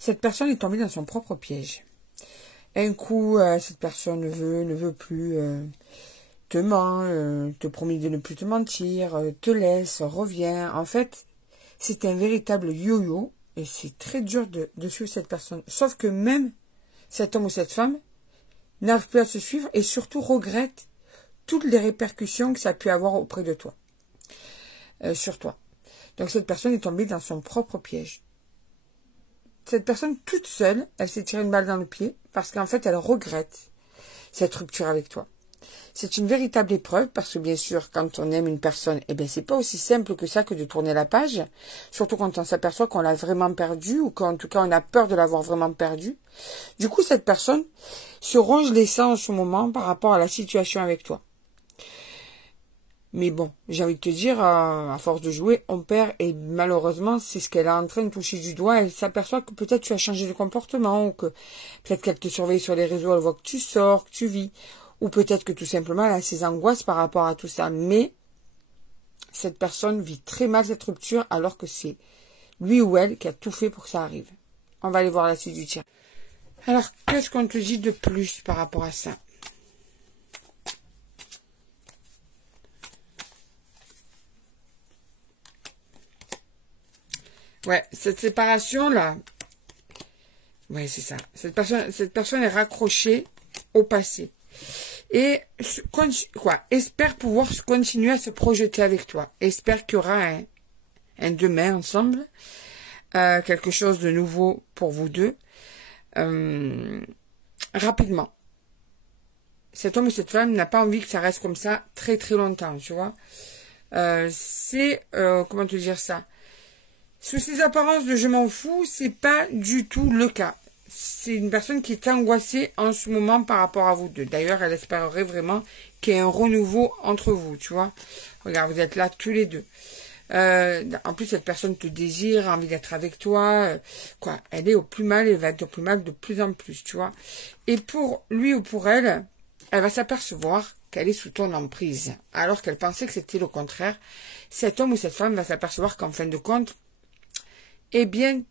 Cette personne est tombée dans son propre piège. Un coup, cette personne ne veut plus, te ment, te promet de ne plus te mentir, te laisse, revient. En fait, c'est un véritable yo-yo et c'est très dur de suivre cette personne. Sauf que même cet homme ou cette femme n'arrive plus à se suivre et surtout regrette toutes les répercussions que ça a pu avoir auprès de toi, sur toi. Donc cette personne est tombée dans son propre piège. Cette personne toute seule, elle s'est tirée une balle dans le pied parce qu'en fait elle regrette cette rupture avec toi. C'est une véritable épreuve parce que bien sûr quand on aime une personne, eh bien c'est pas aussi simple que ça que de tourner la page, surtout quand on s'aperçoit qu'on l'a vraiment perdu ou qu'en tout cas on a peur de l'avoir vraiment perdu. Du coup cette personne se ronge les sangs en ce moment par rapport à la situation avec toi. Mais bon, j'ai envie de te dire, à force de jouer, on perd et malheureusement, c'est ce qu'elle est en train de toucher du doigt. Elle s'aperçoit que peut-être tu as changé de comportement ou que peut-être qu'elle te surveille sur les réseaux, elle voit que tu sors, que tu vis. Ou peut-être que tout simplement, elle a ses angoisses par rapport à tout ça. Mais cette personne vit très mal cette rupture alors que c'est lui ou elle qui a tout fait pour que ça arrive. On va aller voir la suite du tir. Alors, qu'est-ce qu'on te dit de plus par rapport à ça ? Ouais, cette séparation-là, ouais, c'est ça. Cette personne est raccrochée au passé. Et, espère pouvoir continuer à se projeter avec toi. Espère qu'il y aura un demain ensemble. Quelque chose de nouveau pour vous deux. Rapidement. Cet homme ou cette femme n'a pas envie que ça reste comme ça très très longtemps, tu vois. Comment te dire ça ? Sous ces apparences de je m'en fous, c'est pas du tout le cas. C'est une personne qui est angoissée en ce moment par rapport à vous deux. D'ailleurs, elle espérerait vraiment qu'il y ait un renouveau entre vous, tu vois. Regarde, vous êtes là tous les deux. En plus, cette personne te désire, a envie d'être avec toi. Elle est au plus mal, elle va être au plus mal de plus en plus, tu vois. Et pour lui ou pour elle, elle va s'apercevoir qu'elle est sous ton emprise. Alors qu'elle pensait que c'était le contraire. Cet homme ou cette femme va s'apercevoir qu'en fin de compte, eh bien,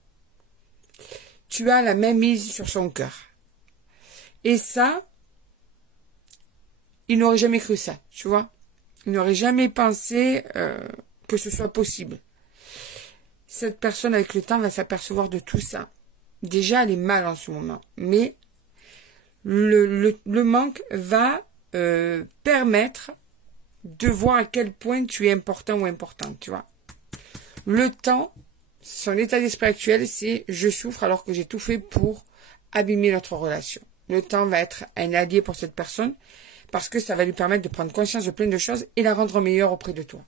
tu as la même mise sur son cœur. Et ça, il n'aurait jamais cru ça, tu vois. Il n'aurait jamais pensé que ce soit possible. Cette personne, avec le temps, va s'apercevoir de tout ça. Déjà, elle est mal en ce moment. Mais le manque va permettre de voir à quel point tu es important ou importante, tu vois. Le temps... Son état d'esprit actuel, c'est « je souffre alors que j'ai tout fait pour abîmer notre relation ». Le temps va être un allié pour cette personne parce que ça va lui permettre de prendre conscience de plein de choses et la rendre meilleure auprès de toi.